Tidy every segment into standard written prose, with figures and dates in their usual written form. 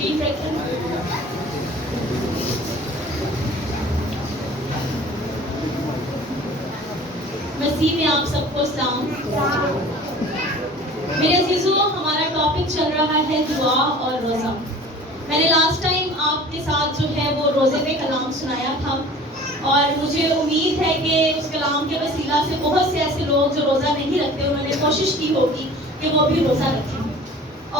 تشریف رکھیں. مسیح میں آپ سب کو سلام. میرے عزیزوں، ہمارا ٹاپک چل رہا ہے دعا اور روزہ. میں نے لاسٹ ٹائم آپ کے ساتھ جو ہے وہ روزے پہ کلام سنایا تھا، اور مجھے امید ہے کہ اس کلام کے وسیلہ سے بہت سے ایسے لوگ جو روزہ نہیں رکھتے انہوں نے کوشش کی ہوگی کہ وہ بھی روزہ رکھیں.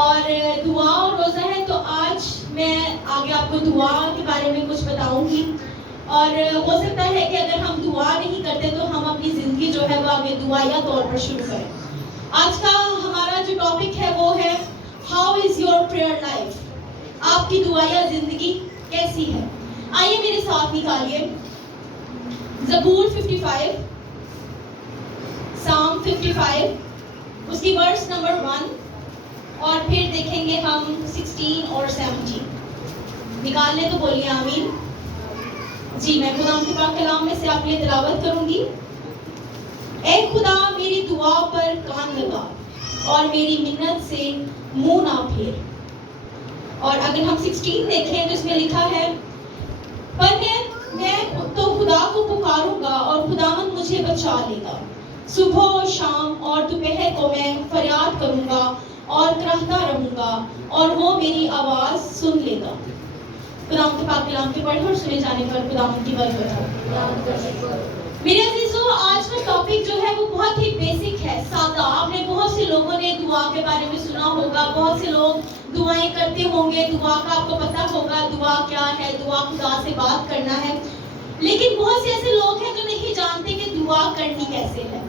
اور دعا اور روزہ ہے تو آج میں آگے آپ کو دعا کے بارے میں کچھ بتاؤں گی. اور ہو سکتا ہے کہ اگر ہم دعا نہیں کرتے تو ہم اپنی زندگی جو ہے وہ آگے دعائیہ طور پر شروع کریں. آج کا ہمارا جو ٹاپک ہے وہ ہے how is your prayer life. آپ کی دعائیہ زندگی کیسی ہے؟ آئیے میرے ساتھ نکالیے زبور 55، سام 55، اس کی ورس نمبر 1، اور پھر دیکھیں گے ہم 16 اور 17. نکالنے تو بولیے آمین. جی، میں خدا کے پاک کلام میں سے آپ کے لیے تلاوت کروں گی. اے خدا میری دعا پر کان لگا اور میری منت سے منہ نہ پھیر. اور اگر ہم 16 دیکھیں تو اس میں لکھا ہے پر میں تو خدا کو پکاروں گا اور خداوند مجھے بچا لے گا. صبح و شام اور دوپہر کو میں فریاد کروں گا اور کراہتا رہوں گا اور وہ میری آواز سن لے گا. خداوند کے پاک کلام کے پڑھے اور سنے جانے پر خداوند کی برکت ہو. میرے عزیزوں، آج کا ٹاپک جو ہے وہ بہت ہی بیسک ہے، سادہ. آپ نے بہت سے لوگوں نے دعا کے بارے میں سنا ہوگا، بہت سے لوگ دعائیں کرتے ہوں گے، دعا کا آپ کو پتہ ہوگا دعا کیا ہے، دعا خدا سے بات کرنا ہے. لیکن بہت سے ایسے لوگ ہیں جو نہیں جانتے کہ دعا کرنی کیسے ہے.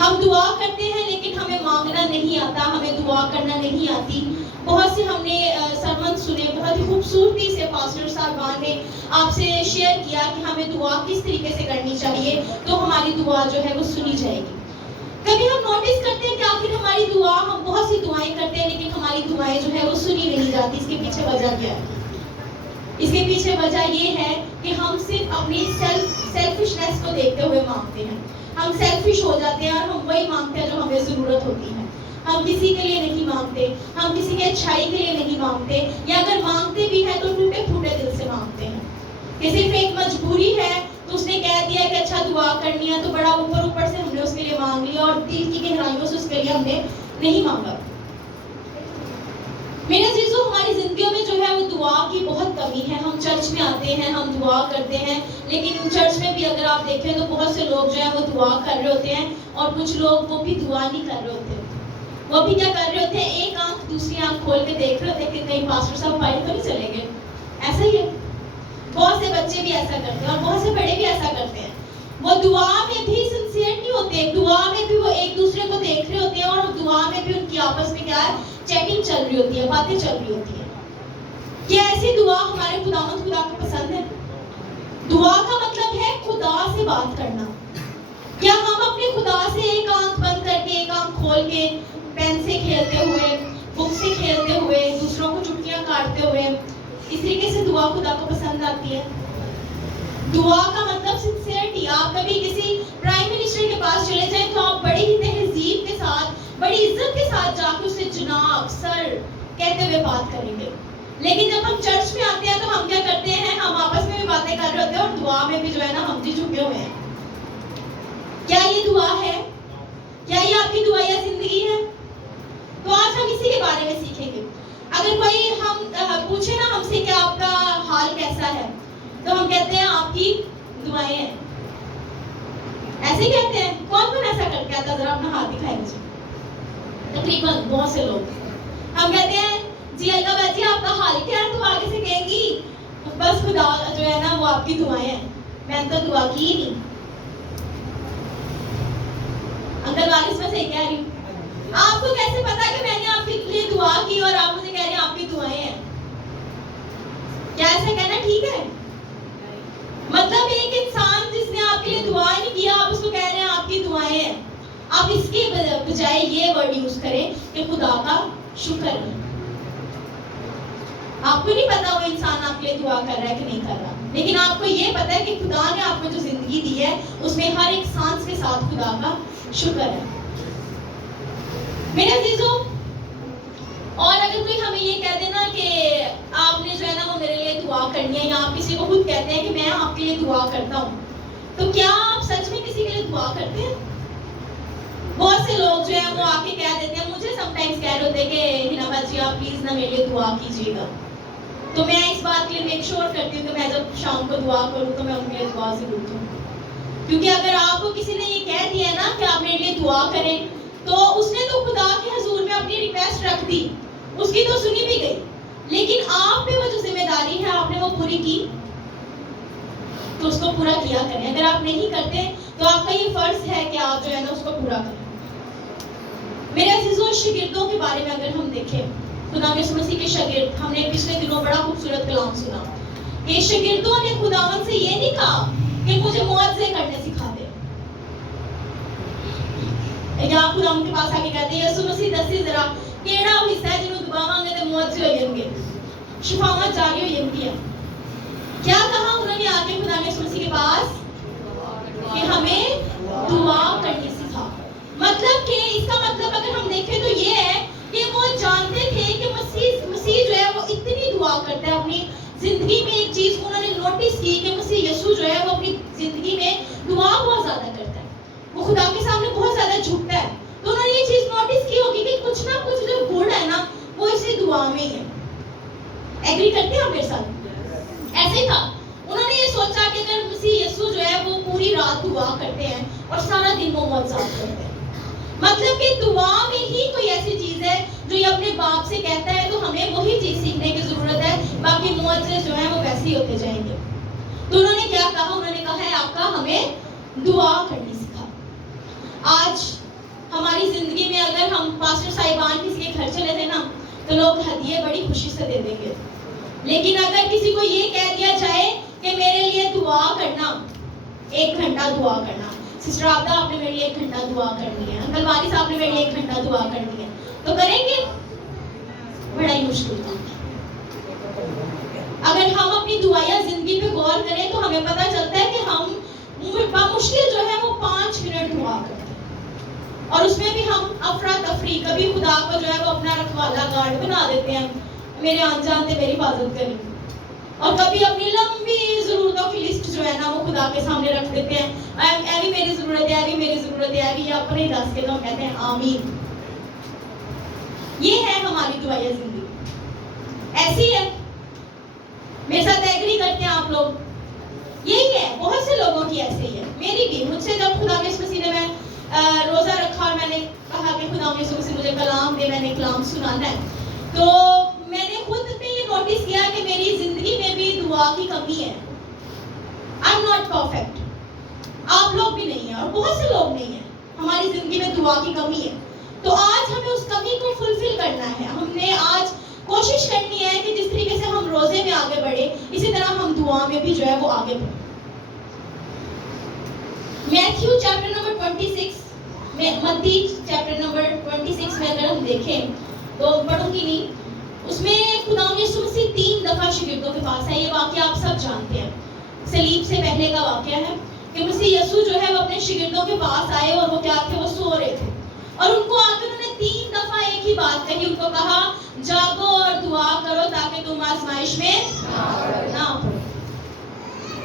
ہم دعا کرتے ہیں لیکن ہمیں مانگنا نہیں آتا، ہمیں دعا کرنا نہیں آتی. بہت سے ہم نے سرمن سنے، بہت ہی خوبصورتی سے پاسٹر صاحبان نے آپ سے شیئر کیا کہ ہمیں دعا کس طریقے سے کرنی چاہیے تو ہماری دعا جو ہے وہ سنی جائے گی. کبھی ہم نوٹس کرتے ہیں کہ آخر ہماری دعا، ہم بہت سی دعائیں کرتے ہیں لیکن ہماری دعائیں جو ہے وہ سنی نہیں جاتی. اس کے پیچھے وجہ کیا ہے؟ اس کے پیچھے وجہ یہ ہے کہ ہم صرف اپنی سیلفشنس کو دیکھتے ہوئے مانگتے ہیں. ہم سیلفش ہو جاتے ہیں اور ہم وہی مانگتے ہیں جو ہمیں ضرورت ہوتی ہے. ہم کسی کے لیے نہیں مانگتے، ہم کسی کے اچھائی کے لیے نہیں مانگتے، یا اگر مانگتے بھی ہیں تو ٹوٹے پھوٹے دل سے مانگتے ہیں کہ صرف ایک مجبوری ہے تو اس نے کہہ دیا کہ اچھا دعا کرنی ہے تو بڑا اوپر سے ہم نے اس کے لیے مانگ لیا اور دل کی گہرائیوں سے اس کے لیے ہم نے نہیں مانگا. میرے عزیزوں، ہماری زندگیوں میں جو ہے وہ دعا کی بہت کمی ہے. ہم چرچ میں آتے ہیں، ہم دعا کرتے ہیں، لیکن چرچ میں بھی اگر آپ دیکھیں تو بہت سے لوگ جو ہیں وہ دعا کر رہے ہوتے ہیں اور کچھ لوگ وہ بھی دعا نہیں کر رہے ہوتے. وہ بھی کیا کر رہے ہوتے ہیں؟ ایک آنکھ دوسری آنکھ کھول کے دیکھ رہے ہوتے ہیں کہ کہیں پاسٹر صاحب باہر تو نہیں چلے گئے. ایسا ہی ہے. بہت سے بچے بھی ایسا کرتے ہیں اور بہت سے بڑے بھی ایسا کرتے ہیں. وہ دعا میں بھی سنسیئر نہیں ہوتے، دعا میں بھی وہ ایک دوسرے کو دیکھ رہے ہوتے ہیں اور دعا میں بھی ان کی آپس میں کیا ہے، چیٹنگ چل رہی ہوتی ہے، باتیں چل رہی ہوتی ہیں. کیا ایسی دعا ہمارے خداوند خدا کو پسند ہے؟ دعا کا مطلب ہے خدا سے بات کرنا. کیا ہم اپنے خدا سے ایک آنکھ بند کر کے ایک آنکھ کھول کے پین سے کھیلتے ہوئے، بک سے کھیلتے ہوئے، دوسروں کو چٹکیاں کاٹتے ہوئے اس طریقے سے دعا خدا کو پسند آتی ہے؟ دعا کا مطلب سنسیئرٹی. آپ کبھی کسی پرائم منسٹر کے پاس چلے جائیں تو آپ بڑی ہی تہذیب کے ساتھ، بڑی عزت کے ساتھ جا کے اسے جناب، سر کہتے ہوئے بات کریں گے. لیکن جب ہم چرچ میں آتے ہیں تو ہم کیا کرتے ہیں؟ ہم آپس میں بھی باتیں کر رہے ہوتے ہیں اور دعا میں بھی جو ہے نا ہم بھی جھکے ہوئے ہیں. کیا یہ دعا ہے؟ کیا یہ آپ کی دعائیہ زندگی ہے؟ تو آج ہم اسی کے بارے میں سیکھیں گے. اگر کوئی ہم پوچھے نا ہم سے کہ آپ کا حال کیسا ہے تو ہم کہتے ہیں آپ کی دعائیں ہیں. ایسے ہی کہتے ہیں. کون ایسا کر کے آتا؟ ذرا اپنا ہاتھ دکھائیں مجھے. تقریباً بہت سے لوگ. ہم کہتے ہیں جی الکا باجی آپ کا حال کیا ہے؟ تو آگے سے کہیں گی بس خدا جو ہے نا وہ آپ کی دعائیں ہیں، میں نے تو دعا کی ہی نہیں. انکل وارث میں صحیح کہہ رہی ہوں. آپ کو کیسے پتا کہ میں نے آپ کے لیے دعا کی اور آپ مجھے کہہ رہے ہیں آپ کی دعائیں ہیں؟ کیا ایسا کہنا ٹھیک ہے؟ مطلب ایک انسان جس نے آپ کے لیے دعا نہیں کیا، آپ اس کو کہہ رہے ہیں آپ کی دعائیں ہیں. آپ اس کے بجائے یہ ورڈ یوز کریں کہ خدا کا شکر ہے. آپ کو نہیں پتا وہ انسان آپ کے لیے دعا کر رہا ہے کہ نہیں کر رہا، لیکن آپ کو یہ پتا ہے کہ خدا نے آپ کو جو زندگی دی ہے اس میں ہر ایک سانس کے ساتھ خدا کا شکر ہے. میرے عزیزوں، اور اگر کوئی ہمیں یہ کہہ دینا کہ کرنی ہے یا آپ کسی کو خود کہتے ہیں کہ میں آپ کے لیے دعا کرتا ہوں, تو کیا آپ سچ میں کسی کے لیے دعا کرتے ہیں؟ بہت سے لوگ جو ہیں وہ آ کے کہہ دیتے ہیں, مجھے سم ٹائمز کہہ رہے ہوتے ہیں کہ ہنا باجی آپ پلیز نا میرے لیے دعا کیجیے گا. تو میں اس بات کے لیے میک شور کرتی ہوں کہ میں جب شام کو دعا کروں تو میں ان کے لیے دعا ضرور کروں, کیونکہ اگر آپ کو کسی نے یہ کہہ دیا ہے نا کہ آپ میرے لیے دعا کریں, تو اس نے تو خدا کے حضور میں اپنی ریکویسٹ رکھ دی, اس کی تو سنی بھی گئی, لیکن آپ پہ وہ جو ذمہ داری ہے آپ نے وہ پوری کی, تو اس کو پورا کیا کریں. اگر آپ نہیں کرتے تو آپ کا یہ فرض ہے کہ آپ جو ہے نا اس کو پورا کریں. میرے عزیزوں, شاگردوں کے بارے میں اگر ہم دیکھیں, خدا یسوع مسیح کے شاگرد, ہم نے پچھلے دنوں بڑا خوبصورت کلام سنا کہ شاگردوں نے خداوند سے یہ نہیں کہا کہ مجھے معجزے کرنے سکھا دے. یا خداوند کے پاس آ کے کہتے ہیں یسوع مسیح دسی ذرا کیڑا حصہ ہے جنوں دباواں گے تے معجزے ہو جان گے, شفاواں جاری ہو جان گیاں. کیا کہا انہوں نے آ کے خدا یسوع مسیح کے پاس کہ ہمیں دعا کرنی سکھا. مطلب کہ اس کا مطلب اگر ہم دیکھیں تو یہ ہے کہ وہ جانتے تھے کہ مسیح جو ہے وہ اتنی دعا کرتا ہے اپنی زندگی میں. ایک چیز انہوں نے نوٹس کی کہ مسیح یسوع جو ہے وہ اپنی زندگی میں دعا بہت زیادہ کرتا ہے, وہ خدا کے سامنے بہت زیادہ جھکتا ہے. تو انہوں نے یہ چیز نوٹس کی ہوگی کہ کچھ نہ کچھ جو گڑ ہے نا وہ اسی دعا میں ہی ہے. ایگری کرتے ہیں آپ میرے ساتھ؟ ایسے ہی تھا, انہوں نے یہ سوچا کہ اگر مسیح یسوع جو ہے وہ پوری رات دعا کرتے ہیں اور سارا دن وہ معجزات کرتے ہیں, مطلب کہ دعا میں ہی کوئی ایسی چیز ہے جو یہ اپنے باپ سے کہتا ہے, تو ہمیں وہی چیز سیکھنے کی ضرورت ہے, باقی معجزے جو ہیں وہ ویسے ہی ہوتے جائیں گے. تو انہوں نے کیا کہا, انہوں نے کہا ہے آقا ہمیں دعا کرنی سکھا. آج ہماری زندگی میں اگر ہم پاسٹر صاحبان کسی کے گھر چلے تھے نا تو لوگ ہدیے بڑی خوشی سے دے دیں گے, لیکن اگر کسی کو یہ کہہ دیا جائے کہ میرے لیے دعا کرنا, 1 گھنٹہ دعا کرنا, سسٹر عابدہ آپ نے میرے لیے 1 گھنٹہ دعا کرنی ہے, انکل واری صاحب نے میرے لیے 1 گھنٹہ دعا کرنی ہے, تو کریں گے؟ بڑا ہی مشکل کام ہے. اگر ہم اپنی دعائیہ زندگی پہ غور کریں تو ہمیں پتہ چلتا ہے کہ ہم بمشکل جو ہے وہ 5 منٹ دعا کرتے ہیں, اور اس میں بھی ہم افراتفری, کبھی خدا کو جو ہے وہ اپنا رکھوالا گارڈ بنا دیتے ہیں, میرے آن جان تے میری حفاظت کریں, اور کبھی اپنی لمبی ضرورتوں کی لسٹ جو ہے نا وہ خدا کے سامنے رکھ دیتے ہیں, اے بھی میری ضرورت ہے, اے بھی میری ضرورت ہے, اے بھی اپنے دس کے تو کہتے ہیں آمین. یہ ہے ہماری دعائیہ زندگی, ایسی ہے. میرے ساتھ ایگری کرتے ہیں آپ لوگ؟ یہی ہے, بہت سے لوگوں کی ایسے ہی ہے, میری بھی. مجھ سے جب خدا یسوع مسیح نے میں روزہ رکھا اور میں نے کہا کہ خدا یسوع مسیح مجھے کلام دے, میں نے کلام سنانا ہے, تو میں نے خود پہ یہ نوٹس کیا کہ میری زندگی میں بھی دعا کی کمی ہے. آئی ایم ناٹ پرفیکٹ, آپ لوگ بھی نہیں ہیں اور بہت سے لوگ نہیں ہیں, ہماری زندگی میں دعا کی کمی ہے. تو آج ہمیں اس کمی کو فلفل کرنا ہے. ہم نے آج کوشش کرنی ہے کہ جس طریقے سے ہم روزے میں آگے بڑھے, اسی طرح ہم دعا میں بھی جو ہے وہ آگے بڑھیں. میتھیو چیپٹر نمبر 26, متی چیپٹر نمبر 26 میں اگر ہم دیکھیں تو پڑھوں گی نہیں, اس میں خدا یسوع مسیح 3 دفعہ شاگردوں کے پاس ہے. یہ واقعہ آپ سب جانتے ہیں, صلیب سے پہلے کا واقعہ ہے کہ مسیح یسوع جو ہے وہ اپنے شاگردوں کے پاس آئے, اور وہ کیا تھے, وہ سو رہے تھے, اور ان کو آ کے انہوں نے 3 دفعہ ایک ہی بات کہی. ان کو کہا جاگو اور دعا کرو تاکہ تم آزمائش میں نہ پڑو.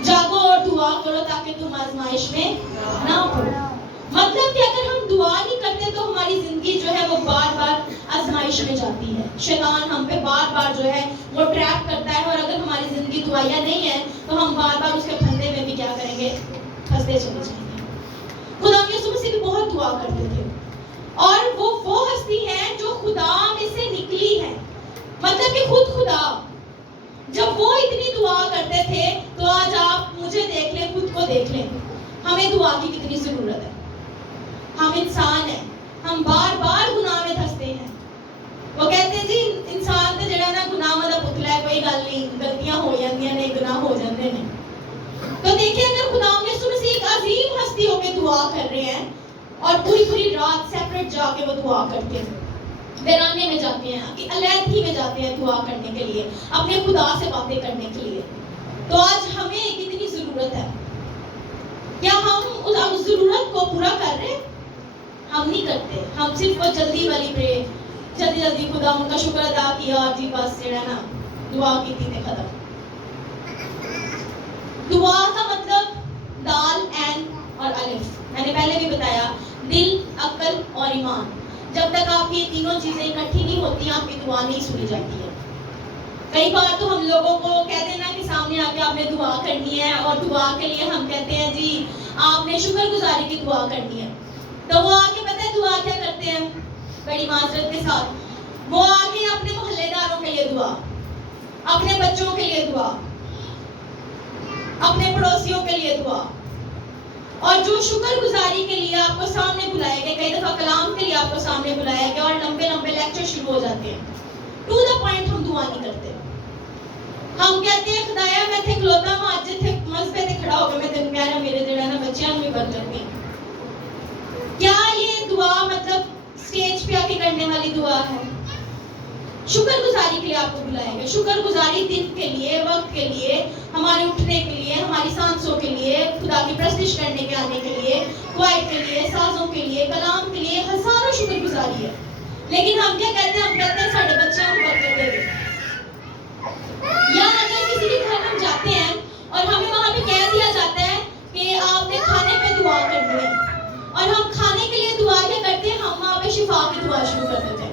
جاگو اور دعا کرو تاکہ تم آزمائش میں نہ پڑو. مطلب کہ اگر ہم دعا نہیں کرتے تو ہماری زندگی جو ہے وہ بار بار آزمائش میں جاتی ہے. شیطان ہم پہ بار بار جو ہے وہ ٹریپ کرتا ہے, اور اگر ہماری زندگی دعائیہ نہیں ہے تو ہم بار بار اس کے پھندے میں بھی کیا کریں گے, پھنستے چلے جائیں گے. خدا یسوع مسیح بھی بہت دعا کرتے تھے, اور وہ ہستی ہے جو خدا میں سے نکلی ہے. مطلب کہ خود خدا, جب وہ اتنی دعا کرتے تھے تو آج آپ مجھے دیکھ لیں, خود کو دیکھ لیں, ہمیں دعا کی کتنی ضرورت ہے. ہم انسان ہیں, ہم بار بار گناہ میں دھستے ہیں. وہ کہتے ہیں جی انسان تے جڑا نا گناہ دا پتلا ہے, کوئی گل نہیں, غلطیاں ہو جاندیاں نے, گناہ ہو جاندے نے. تو دیکھیں اگر خدا یسوع مسیح ایک عظیم ہستی ہو کے دعا کر رہے ہیں, اور پوری رات سیپریٹ جا کے وہ دعا کرتے ہیں, ویرانے میں جاتے ہیں, علیحدگی میں جاتے ہیں دعا کرنے کے لیے, اپنے خدا سے باتیں کرنے کے لیے. تو آج ہمیں کتنی ضرورت ہے, کیا ہم اس ضرورت کو پورا کر رہے ہیں؟ ہم نہیں کرتے. ہم صرف وہ جلدی والی پرے, جلدی خدا ان کا شکر ادا کیا, جی بس جڑا نا دعا کی تھی تے ختم. دعا کا مطلب دال عین اور الف، میں نے پہلے بھی بتایا، دل، عقل اور ایمان. جب تک آپ کی یہ تینوں چیزیں اکٹھی نہیں ہوتی آپ کی دعا نہیں سنی جاتی ہے. کئی بار تو ہم لوگوں کو کہتے ہیں نا کہ سامنے آ کے آپ نے دعا کرنی ہے، اور دعا کے لیے ہم کہتے ہیں جی آپ نے شکر گزاری کی دعا کرنی ہے. تو وہ آ کے پتہ ہے دعا کیا کرتے ہیں؟ بڑی معذرت کے ساتھ وہ آ کے اپنے محلے داروں کے لیے دعا، اپنے بچوں کے لیے دعا، اپنے پڑوسیوں کے لیے دعا، اور جو شکر گزاری کے لیے آپ کو سامنے بلایا گیا، کئی دفعہ کلام کے لیے آپ کو سامنے بلایا گیا اور لمبے لمبے لیکچر شروع ہو جاتے ہیں. ٹو دا پوائنٹ ہم دعا نہیں کرتے. ہم کہتے ہیں خدایا میں تھے کھلوتا ہوں اج تھے مسجد تے کھڑا ہو کے میں تینوں کہہ رہا میرے جڑا نا بچیاں نوں برکت دے. کیا یہ دعا مطلب اسٹیج پہ آ کے کرنے والی دعا ہے؟ شکر گزاری کے لیے آپ کو بلایا گیا. شکر گزاری دن کے لیے، وقت کے لیے، ہمارے اٹھنے کے لیے، ہماری سانسوں کے لیے، خدا کی پرستش کرنے کے آنے کے لیے، کوائٹ کے لیے، سازوں کے لیے، کلام کے لیے، ہزاروں شکر گزاری ہے. لیکن ہم کیا کہتے ہیں؟ ہم کہتے ہیں ساڈے بچیاں کو برکت دے دے. یا اگر کسی کے گھر ہم جاتے ہیں اور ہمیں وہاں پہ کہہ دیا جاتا ہے کہ آپ نے کھانے پہ دعا کرنی ہے، اور ہم کھانے کے لیے دعا کیا کرتے ہیں؟ ہم وہاں پہ شفا کی دعا شروع کر دیتے ہیں.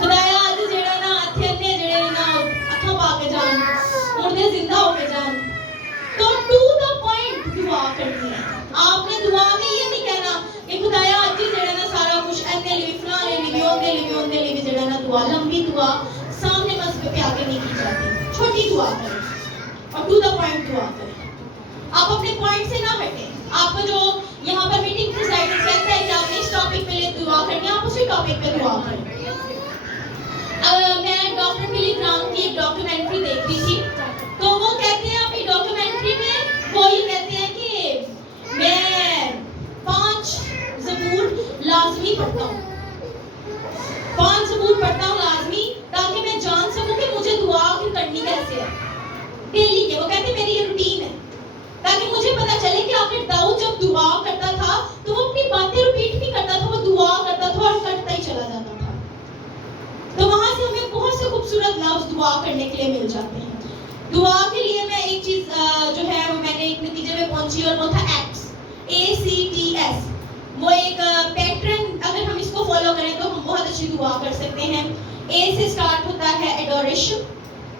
خدایا اج جڑا نا اتھے انے جڑے نا اکھاں پا کے جان، مردے زندہ ہو کے جان. تو ٹو دا پوائنٹ دعا کرنی ہے. آپ نے دعا میں یہ نہیں کہنا کہ خدایا اج جڑا نا سارا کچھ اینے لیے فلانے لیے اوندے لیے جڑا نا دعا، لمبی دعا سامنے مسجد پہ آ کے نہیں کی جاتی. چھوٹی دعا کریں اور ٹو دا پوائنٹ دعا کریں. آپ اپنے پوائنٹ سے نہ ہٹیں. آپ کو جو یہاں پر میٹنگ پریزائڈر کہتا ہے کہ آپ نے اس ٹاپک پہ لیے دعا کرنی ہے، آپ اسی ٹاپک پہ دعا کریں. میں ڈاکٹر ملی گرام کی ایک ڈاکیومنٹری دیکھ رہی تھی، تو وہ کہتے ہیں اپنی ڈاکیومنٹری میں وہ یہ کہتے ہیں کہ میں 5 زبور لازمی پڑھتا ہوں، 5 زبور پڑھتا ہوں لازمی، تاکہ میں جان سکوں کہ مجھے دعا کرنی کیسے ہے ڈیلی کے. وہ کہتے ہیں میری یہ روٹین ہے، تاکہ مجھے پتا چلے کہ آخر داؤد جب دعا کرتا تھا تو وہ اپنی باتیں ریپیٹ نہیں کرتا تھا، وہ دعا کرتا تھا اور کرتا ہی چلا جاتا تھا. تو وہاں سے ہمیں بہت سے خوبصورت لفظ دعا کرنے کے لیے مل جاتے ہیں. دعا کے لیے میں ایک چیز جو ہے وہ میں نے ایک نتیجے میں پہنچی، اور وہ تھا ایکٹس، ACTS. وہ ایک پیٹرن، اگر ہم اس کو فالو کریں تو ہم بہت اچھی دعا کر سکتے ہیں. A سے سٹارٹ ہوتا ہے ایڈوریشن،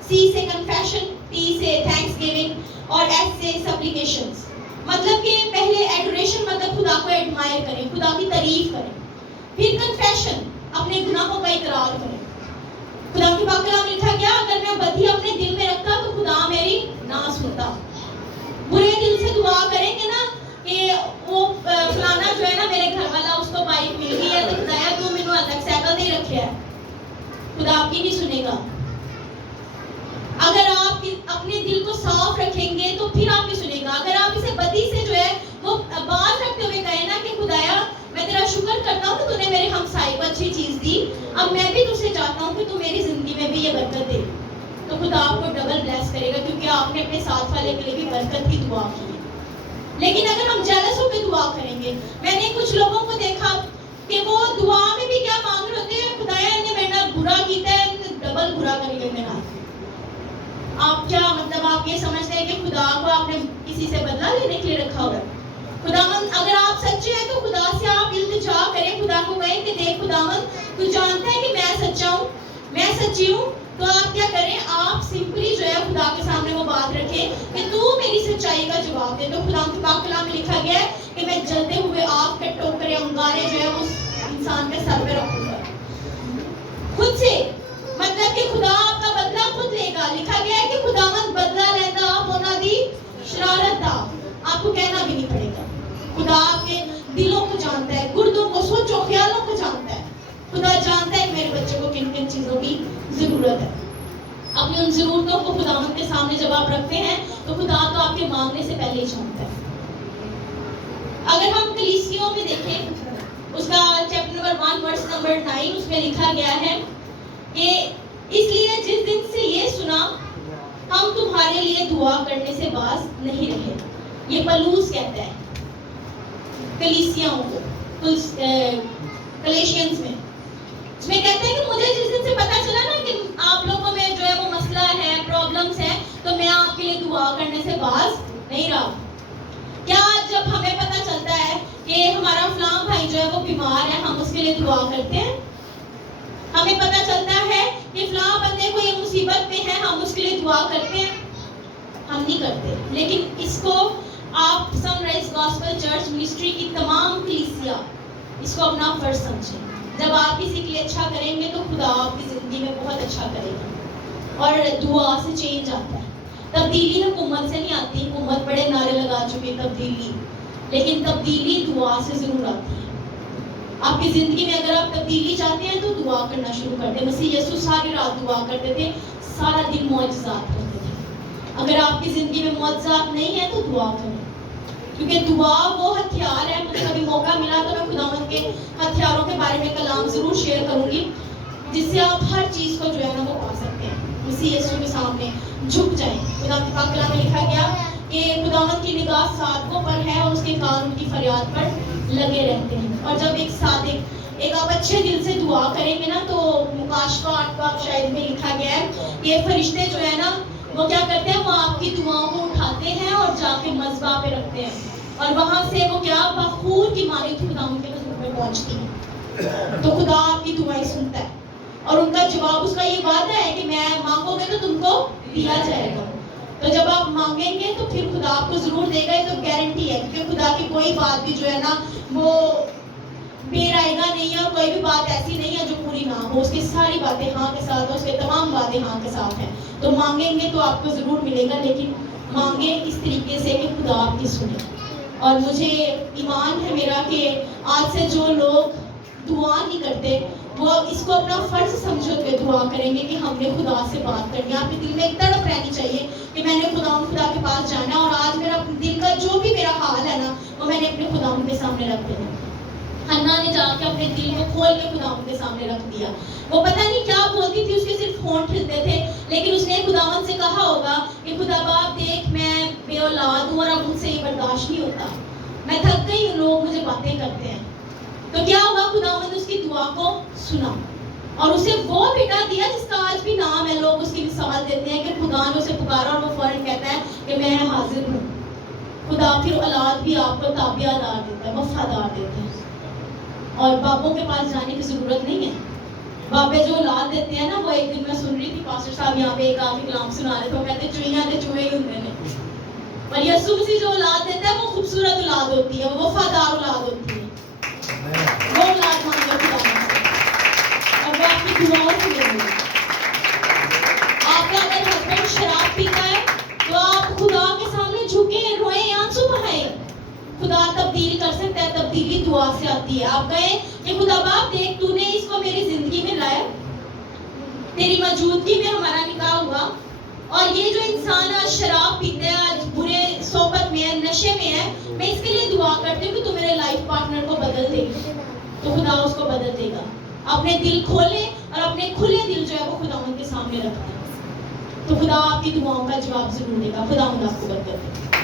C سے کنفیشن، T سے تھینکس گیونگ، اور S سے سپلیکیشنز. مطلب کہ پہلے ایڈوریشن مطلب خدا کو ایڈمائر کریں، خدا کی تعریف کریں. پھر کنفیشن، اپنے گناہوں کا اقرار کریں. خدا کے پاک کلام میں لکھا گیا اگر میں بدی اپنے دل میں رکھتا تو خدا میری نہ سنتا. برے دل سے دعا کریں گے نا کہ وہ فلانا جو ہے نا میرے گھر والا اس کو بائک مل گئی ہے تو خدایا تو مینوں الگ سائیکل دے رکھیا ہے، خدا آپ کی نہیں سنے گا. اگر آپ اپنے دل کو صاف رکھیں گے تو پھر آپ کی سنے گا. اگر آپ اسے بدی سے جو ہے وہ بات رکھتے ہوئے کہیں نا کہ خدایا میں تیرا شکر کرتا ہوں کہ تو نے میرے ہمسائے کو اچھی چیز دی، اب میں بھی تجھ سے چاہتا ہوں کہ تو میری زندگی میں بھی یہ برکت دے، تو خدا آپ کو ڈبل بلیس کرے گا، کیونکہ آپ نے اپنے ساتھ والے کے لیے بھی برکت کی دعا کی. لیکن اگر ہم جیلس ہو کے دعا کریں گے، میں نے کچھ لوگوں کو دیکھا کہ وہ دعا میں بھی کیا مانگ رہے ہوتے ہیں؟ خدایا نے میرے نال برا کیتا ہے، ڈبل برا کرے گا میرا. آپ کیا مطلب آپ یہ سمجھتے ہیں کہ خدا کو آپ نے کسی سے بدلہ لینے کے لیے رکھا ہوا ہے؟ خداوند اگر آپ سچے ہیں تو خدا سے آپ التجا کریں، خدا کو کہیں کہ دیکھ خداوند تو جانتا ہے کہ میں سچا ہوں، میں سچی ہوں. تو آپ کیا کریں؟ آپ سمپلی جو ہے خدا کے سامنے وہ بات رکھیں کہ تو میری سچائی کا جواب دے. تو خدا کے پاک کلام میں لکھا گیا ہے کہ میں جلتے ہوئے آگ کے ٹوکرے انگارے جو ہے اس انسان کے سر پہ رکھوں گا خود سے. مطلب کہ خدا آپ کا بدلہ خود لے گا. لکھا گیا ہے کہ خداوند بدلہ لینا آپ ہونا دی شرارت دا. آپ کو کہنا بھی نہیں پڑے گا. خدا آپ کے دلوں کو جانتا ہے، گردوں کو، سوچوں خیالوں کو جانتا ہے. خدا جانتا ہے کہ میرے بچے کو کن کن چیزوں کی ضرورت ہے. اپنی ان ضرورتوں کو خداوند کے سامنے جب آپ رکھتے ہیں تو خدا تو آپ کے مانگنے سے پہلے ہی جانتا ہے. اگر ہم کلیسیوں میں دیکھیں اس کا چیپٹر نمبر 1 ورس نمبر 9 اس میں لکھا گیا ہے کہ اس لیے جس دن سے یہ سنا ہم تمہارے لیے دعا کرنے سے باز نہیں رہے. یہ پلوس کہتا ہے کلیسیاؤں کو، کلیشینز میں. اس میں کہتے ہیں کہ مجھے جس دن سے پتا چلا نا کہ آپ لوگوں میں جو ہے وہ مسئلہ ہے، پرابلمز ہیں، تو میں آپ کے لیے دعا دعا کرنے سے باز نہیں رہا؟ کیا جب ہمیں پتہ چلتا ہے کہ ہمارا فلاں بھائی جو ہے وہ بیمار ہے، ہم اس کے لیے دعا کرتے ہیں؟ ہمیں پتہ چلتا ہے کہ فلاں بندے کو یہ مصیبت میں ہے، ہم اس کے لیے دعا کرتے ہیں؟ ہم نہیں کرتے. لیکن اس کو آپ سن رائز گاسپل چرچ منسٹری کی تمام کلیسیا اس کو اپنا فرض سمجھیں. جب آپ کسی کے لیے اچھا کریں گے تو خدا آپ کی زندگی میں بہت اچھا کرے گا، اور دعا سے چینج آتا ہے. تبدیلی حکومت سے نہیں آتی. حکومت بڑے نعرے لگا چکی تبدیلی، لیکن تبدیلی دعا سے ضرور آتی ہے. آپ کی زندگی میں اگر آپ تبدیلی چاہتے ہیں تو دعا کرنا شروع کر دیں. مسیح یسوع ساری رات دعا کرتے تھے، سارا دن معجزات کرتے تھے. اگر آپ کی زندگی میں معجزات نہیں ہے تو دعا کریں، کیونکہ دعا وہ ہتھیار ہے. مجھے کبھی موقع ملا تو میں خداوند کے ہتھیاروں کے بارے میں کلام ضرور شیئر کروں گی، جس سے آپ ہر چیز کو جو ہے نا وہ پا سکتے ہیں. مسیح یسوع کے سامنے جھک جائیں. خداوند پاک کلام میں لکھا گیا کہ خداوند کی نگاہ صادقوں پر ہے اور اس کے کان ان کی فریاد پر لگے رہتے ہیں. اور جب ایک صادق، ایک آپ اچھے دل سے دعا کریں گے نا، تو مکاشفہ 8 باب شاید میں لکھا گیا ہے کہ فرشتے جو ہے نا وہ کیا کرتے ہیں، وہ آپ کی دعاؤں کو اٹھاتے ہیں اور جا کے مذبح پہ رکھتے ہیں، اور وہاں سے وہ کیا بخور کی مانی خداوند کے حضور میں پہنچتی ہیں. تو خدا آپ کی دعائیں سنتا ہے، اور ان کا جواب، اس کا یہ وعدہ ہے کہ میں مانگو گے تو تم کو دیا جائے گا. تو جب آپ مانگیں گے تو پھر خدا آپ کو ضرور دے گا. یہ تو گارنٹی ہے، کیونکہ خدا کی کوئی بات بھی جو ہے نا وہ بے رائے گا نہیں ہے، اور کوئی بھی بات ایسی نہیں ہے جو پوری نہ ہو. اس کی ساری باتیں ہاں کے ساتھ، اس کے تمام باتیں ہاں کے ساتھ ہیں. تو مانگیں گے تو آپ کو ضرور ملے گا، لیکن مانگیں اس طریقے سے کہ خدا آپ کی سنے. اور مجھے ایمان ہے میرا کہ آج سے جو لوگ دعا نہیں کرتے وہ اس کو اپنا فرض سمجھ کے دعا کریں گے کہ ہم نے خدا سے بات کرنی ہے. آپ کے دل میں ایک تڑپ رہنی چاہیے کہ میں نے خدا کے پاس جانا ہے، اور آج میرا دل کا جو بھی میرا حال ہے نا وہ میں نے اپنے خدا کے سامنے رکھ دینا. حنا نے جا کے اپنے دل کو کھول کے خدا کے سامنے رکھ دیا. وہ پتہ نہیں کیا بولتی تھی، اس کے صرف ہونٹ ہلتے تھے، لیکن اس نے خداوند سے کہا ہوگا کہ خدا باپ دیکھ میں بے اولاد ہوں اور اب مجھ سے یہ برداشت نہیں ہوتا، میں تھک گئی ہوں، لوگ مجھے باتیں کرتے ہیں. تو کیا ہوگا، خداوند اس کی دعا کو سنا اور اسے وہ بیٹا دیا جس کا آج بھی نام ہے. لوگ اس کی مثال دیتے ہیں کہ خدا نے اسے پکارا اور وہ فوراً کہتا ہے کہ میں حاضر ہوں. خدا پھر اولاد بھی آپ کو تابعدار دیتا ہے، وفادار دیتا ہے، اور باپوں کے پاس جانے کی ضرورت نہیں ہے. باپے جو اولاد دیتے ہیں نا، وہ ایک دن میں سن رہی تھی پاسٹر صاحب یہاں پہ ایک آخری کلام سنا رہے تھے، وہ کہتے چوئیاں تے چوہے ہی ہوتے ہیں. اور یسوع مسیح جو اولاد دیتا ہے وہ خوبصورت اولاد ہوتی ہے، وہ وفادار اولاد ہوتی ہے. وہ اولاد مانگے خدا سے، اور وہ آپ کی دعاؤں سے لے گی. آپ کا اگر ہسبینڈ شراب پیتا ہے تو آپ خدا کے سامنے جھکیں، روئیں، آنسو بہائیں. خدا تبدیل کر سکتا ہے. تبدیلی دعا سے آتی ہے. آپ کہیں کہ خدا باپ دیکھ تو نے اس کو میری زندگی میں لایا، تیری موجودگی میں ہمارا نکاح ہوا، اور یہ جو انسان آج شراب پیتا ہے، آج برے صحبت میں ہے، نشے میں ہے، میں اس کے لیے دعا کرتی ہوں کہ تو میرے لائف پارٹنر کو بدل دے گی. تو خدا اس کو بدل دے گا. اپنے دل کھولے اور اپنے کھلے دل جو ہے وہ خدا ان کے سامنے رکھتے ہیں، تو خدا آپ کی دعاؤں کا جواب ضرور دے گا. خدا آپ کو برکت دے.